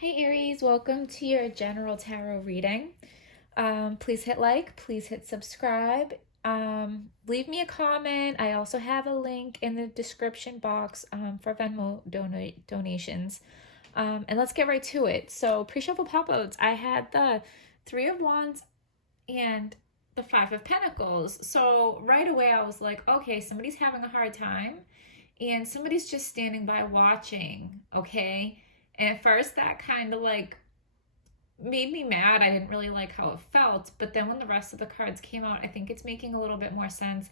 Hey Aries, welcome to your general tarot reading. Please hit like, please hit subscribe. Leave me a comment. I also have a link in the description box for Venmo donations. And let's get right to it. So pre-shuffle pop-outs, I had the Three of Wands and the Five of Pentacles. So right away I was like, okay, somebody's having a hard time and somebody's just standing by watching, okay? And at first that kind of like made me mad. I didn't really like how it felt. But then when the rest of the cards came out, I think it's making a little bit more sense.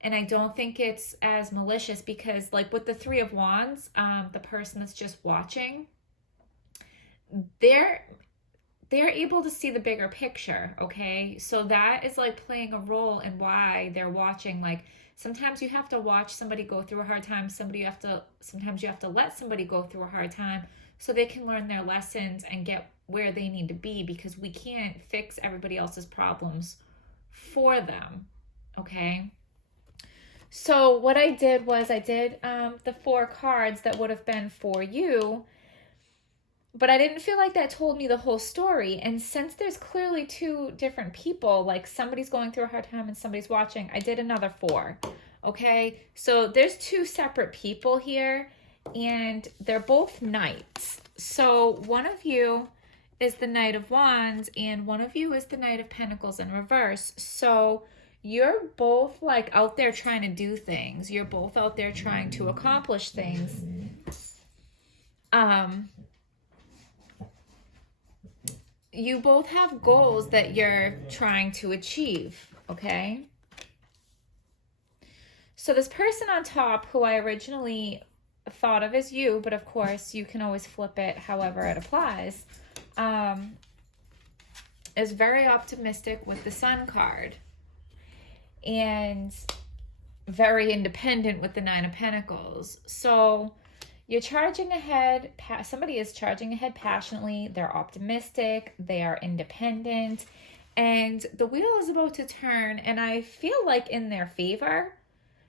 And I don't think it's as malicious because, like with the Three of Wands, the person that's just watching, they're they're able to see the bigger picture, okay? So that is like playing a role in why they're watching. Like sometimes you have to watch somebody go through a hard time, sometimes you have to let somebody go through a hard time so they can learn their lessons and get where they need to be, because we can't fix everybody else's problems for them, okay? So what I did was I did the four cards that would have been for you, but I didn't feel like that told me the whole story. And since there's clearly two different people, like somebody's going through a hard time and somebody's watching, I did another four. Okay, so there's two separate people here and they're both knights. So one of you is the Knight of Wands and one of you is the Knight of Pentacles in reverse. So you're both like out there trying to do things. You're both out there trying to accomplish things. You both have goals that you're trying to achieve, okay? So this person on top, who I originally thought of as you, but of course you can always flip it however it applies, is very optimistic with the Sun card and very independent with the Nine of Pentacles. So you're charging ahead. Somebody is charging ahead passionately. They're optimistic. They are independent. And the wheel is about to turn. And I feel like in their favor,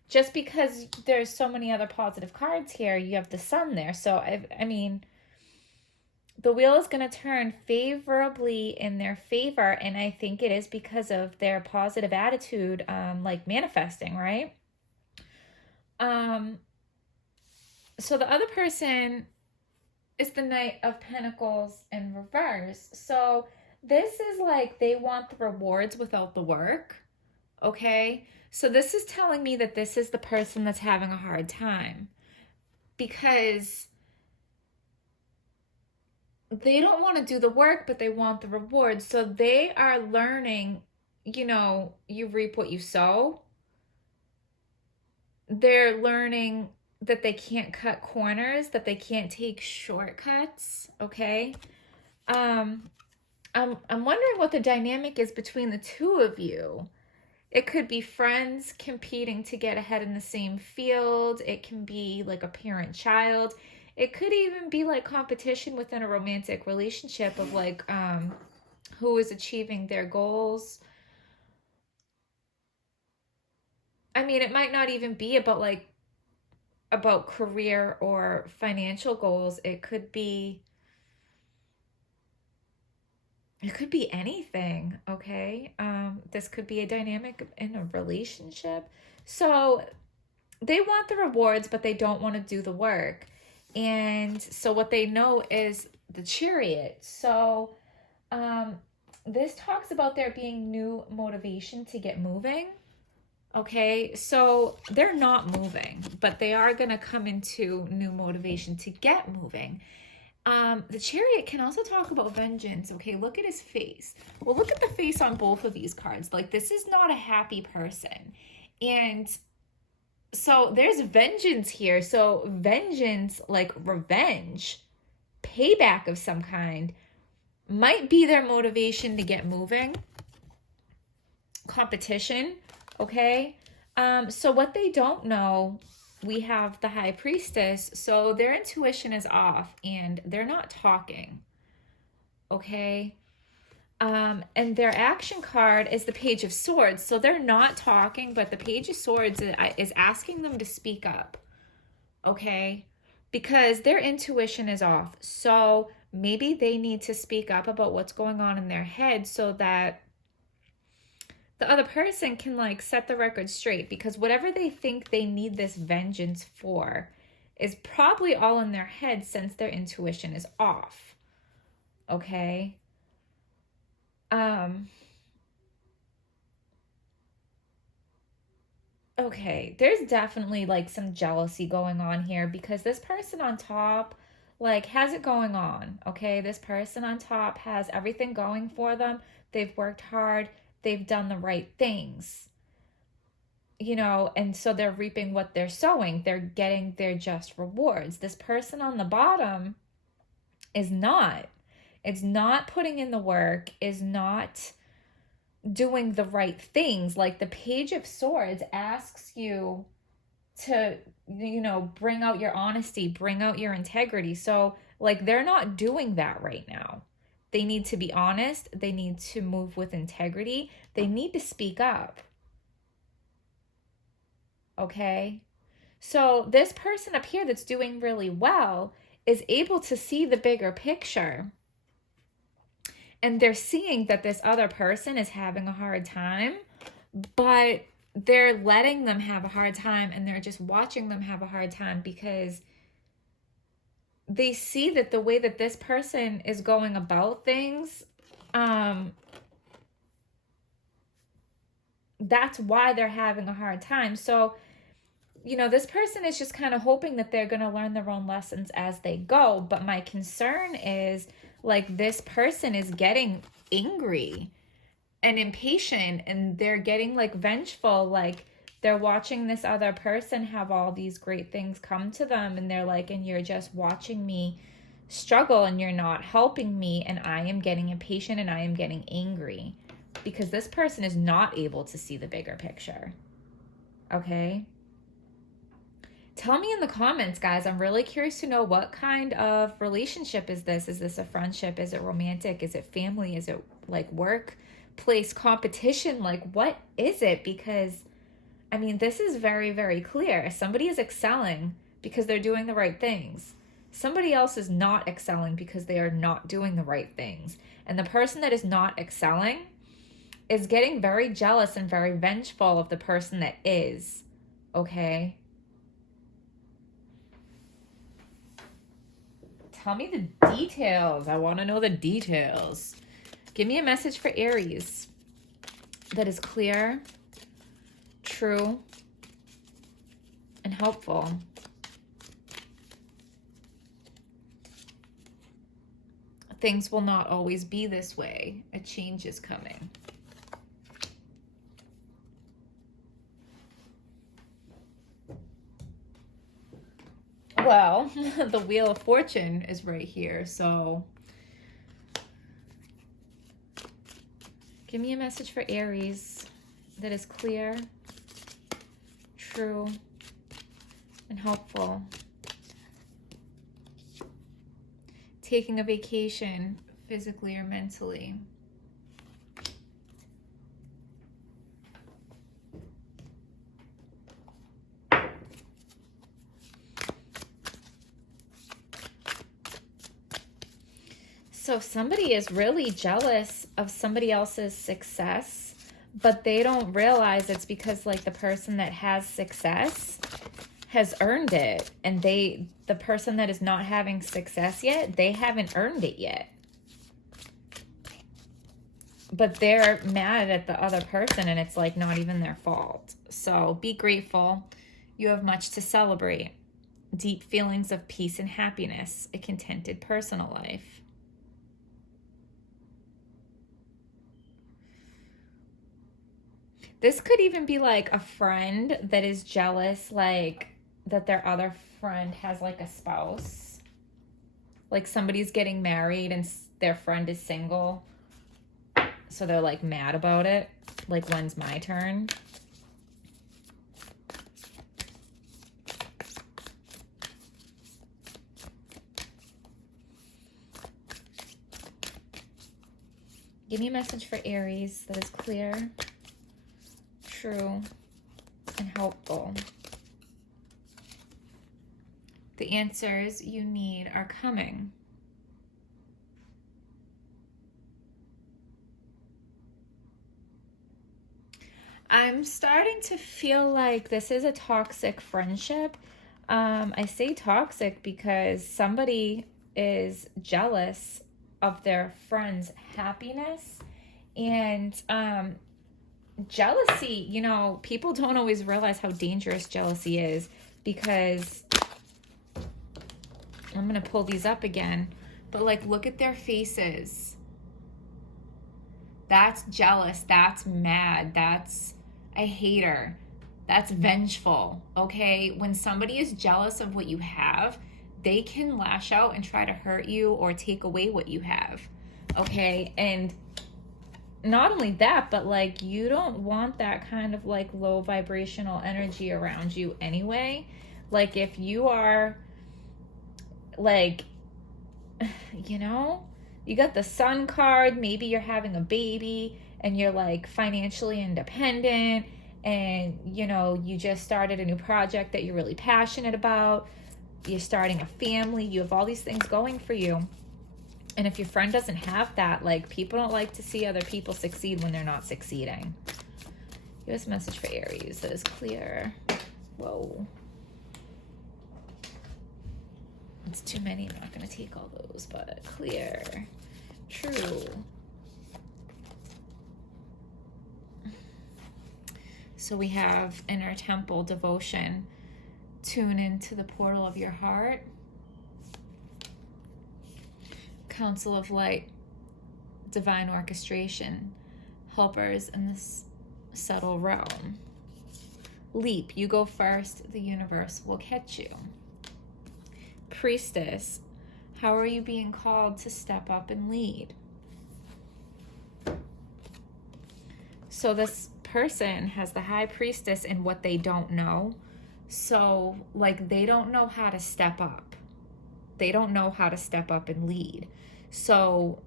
just because there's so many other positive cards here, you have the Sun there. So, I mean, the wheel is going to turn favorably in their favor. And I think it is because of their positive attitude, like manifesting, right? So the other person is the Knight of Pentacles in reverse. So this is like they want the rewards without the work, okay? So this is telling me that this is the person that's having a hard time because they don't want to do the work, but they want the rewards. So they are learning, you reap what you sow. They're learning that they can't cut corners, that they can't take shortcuts, okay? I'm wondering what the dynamic is between the two of you. It could be friends competing to get ahead in the same field. It can be like a parent-child. It could even be like competition within a romantic relationship of like who is achieving their goals. I mean, it might not even be about career or financial goals. It could be anything, okay? This could be a dynamic in a relationship. So they want the rewards, but they don't want to do the work. And so what they know is the Chariot. So this talks about there being new motivation to get moving. Okay, so they're not moving, but they are going to come into new motivation to get moving. The Chariot can also talk about vengeance. Okay, look at his face. Well, look at the face on both of these cards. Like, this is not a happy person. And so there's vengeance here. So vengeance, like revenge, payback of some kind, might be their motivation to get moving. Competition. Okay, so what they don't know, we have the High Priestess, so their intuition is off and they're not talking, okay? And their action card is the Page of Swords, so they're not talking, but the Page of Swords is asking them to speak up, okay? Because their intuition is off. So maybe they need to speak up about what's going on in their head so that the other person can like set the record straight, because whatever they think they need this vengeance for is probably all in their head since their intuition is off. Okay? Okay, there's definitely like some jealousy going on here, because this person on top like has it going on. Okay, this person on top has everything going for them. They've worked hard, they've done the right things, you know, and so they're reaping what they're sowing. They're getting their just rewards. This person on the bottom is not. It's not putting in the work, is not doing the right things. Like the Page of Swords asks you to, you know, bring out your honesty, bring out your integrity. So like they're not doing that right now. They need to be honest. They need to move with integrity. They need to speak up. Okay? So this person up here that's doing really well is able to see the bigger picture. And they're seeing that this other person is having a hard time, but they're letting them have a hard time, and they're just watching them have a hard time because they see that the way that this person is going about things, that's why they're having a hard time. So, you know, this person is just kind of hoping that they're going to learn their own lessons as they go. But my concern is like this person is getting angry and impatient, and they're getting like vengeful. Like they're watching this other person have all these great things come to them, and they're like, and you're just watching me struggle and you're not helping me, and I am getting impatient and I am getting angry because this person is not able to see the bigger picture. Okay? Tell me in the comments, guys. I'm really curious to know, what kind of relationship is this? Is this a friendship? Is it romantic? Is it family? Is it like workplace competition? Like, what is it? Because, I mean, this is very, very clear. Somebody is excelling because they're doing the right things. Somebody else is not excelling because they are not doing the right things. And the person that is not excelling is getting very jealous and very vengeful of the person that is. Okay? Tell me the details. I want to know the details. Give me a message for Aries that is clear, true, and helpful. Things will not always be this way. A change is coming. Well, the Wheel of Fortune is right here, so give me a message for Aries that is clear, true, and helpful. Taking a vacation, physically or mentally. So somebody is really jealous of somebody else's success, but they don't realize it's because like the person that has success has earned it, and the person that is not having success yet, they haven't earned it yet. But they're mad at the other person, and it's like not even their fault. So be grateful. You have much to celebrate. Deep feelings of peace and happiness, a contented personal life. This could even be like a friend that is jealous, like that their other friend has like a spouse. Like somebody's getting married and their friend is single. So they're like mad about it. Like, when's my turn? Give me a message for Aries that is clear, true, and helpful. The answers you need are coming. I'm starting to feel like this is a toxic friendship. I say toxic because somebody is jealous of their friend's happiness. And jealousy, people don't always realize how dangerous jealousy is, because I'm going to pull these up again, but like, look at their faces. That's jealous. That's mad. That's a hater. That's vengeful. Okay. When somebody is jealous of what you have, they can lash out and try to hurt you or take away what you have. Okay. And not only that, but like, you don't want that kind of like low vibrational energy around you anyway. Like, if you are like, you got the Sun card, maybe you're having a baby and you're like financially independent, and you just started a new project that you're really passionate about, you're starting a family, you have all these things going for you. And if your friend doesn't have that, like, people don't like to see other people succeed when they're not succeeding. Give us a message for Aries that is clear. Whoa. It's too many. I'm not going to take all those, but clear. True. So we have inner temple devotion. Tune into the portal of your heart. Council of light. Divine orchestration. Helpers in this subtle realm. Leap. You go first. The universe will catch you. Priestess. How are you being called to step up and lead? So this person has the high priestess in what they don't know. So like, they don't know how to step up. They don't know how to step up and lead. So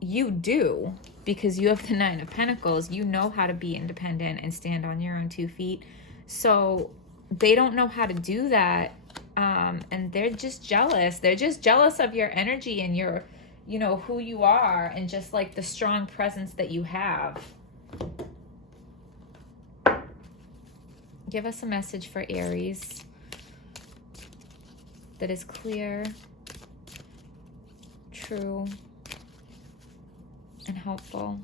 you do, because you have the Nine of Pentacles. You know how to be independent and stand on your own 2 feet. So they don't know how to do that. And they're just jealous. They're just jealous of your energy and your, who you are, and just like the strong presence that you have. Give us a message for Aries that is clear, true, and helpful.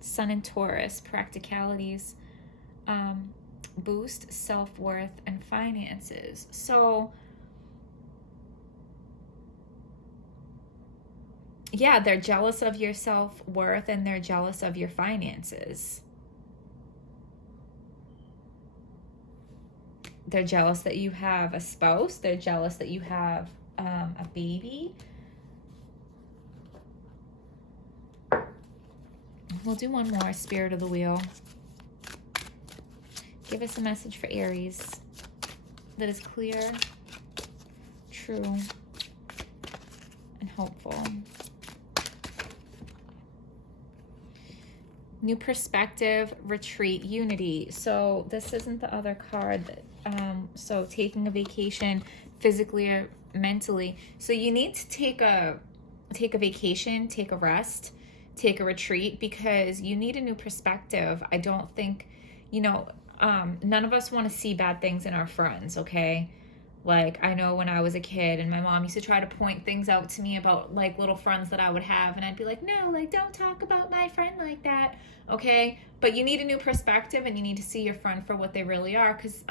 Sun in Taurus, practicalities, boost self-worth and finances. So yeah, they're jealous of your self-worth and they're jealous of your finances. They're jealous that you have a spouse. They're jealous that you have a baby. We'll do one more, Spirit of the Wheel. Give us a message for Aries that is clear, true, and hopeful. New perspective, retreat, unity. So this isn't the other card. So taking a vacation physically or mentally. So you need to take a vacation, take a rest, take a retreat, because you need a new perspective. I don't think, none of us want to see bad things in our friends, okay? Like, I know when I was a kid and my mom used to try to point things out to me about like little friends that I would have, and I'd be like, no, like, don't talk about my friend like that, okay? But you need a new perspective, and you need to see your friend for what they really are, because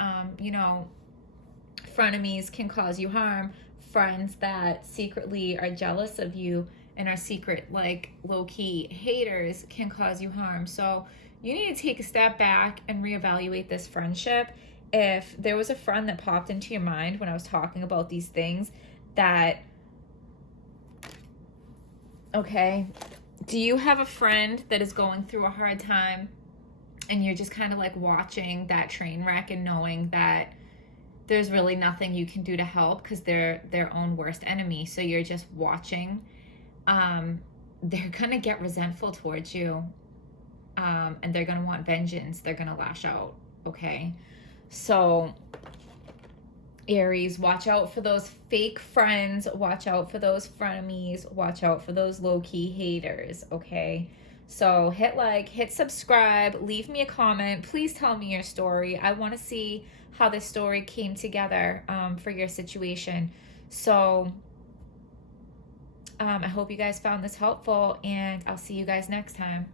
frenemies can cause you harm. Friends that secretly are jealous of you and are secret, like, low-key haters can cause you harm. So you need to take a step back and reevaluate this friendship. If there was a friend that popped into your mind when I was talking about these things, that, okay, do you have a friend that is going through a hard time and you're just kind of like watching that train wreck and knowing that there's really nothing you can do to help because they're their own worst enemy? So you're just watching. They're going to get resentful towards you, and they're going to want vengeance. They're going to lash out, okay? So Aries, watch out for those fake friends. Watch out for those frenemies. Watch out for those low-key haters, okay? So hit like, hit subscribe, leave me a comment. Please tell me your story. I want to see how this story came together for your situation. So I hope you guys found this helpful, and I'll see you guys next time.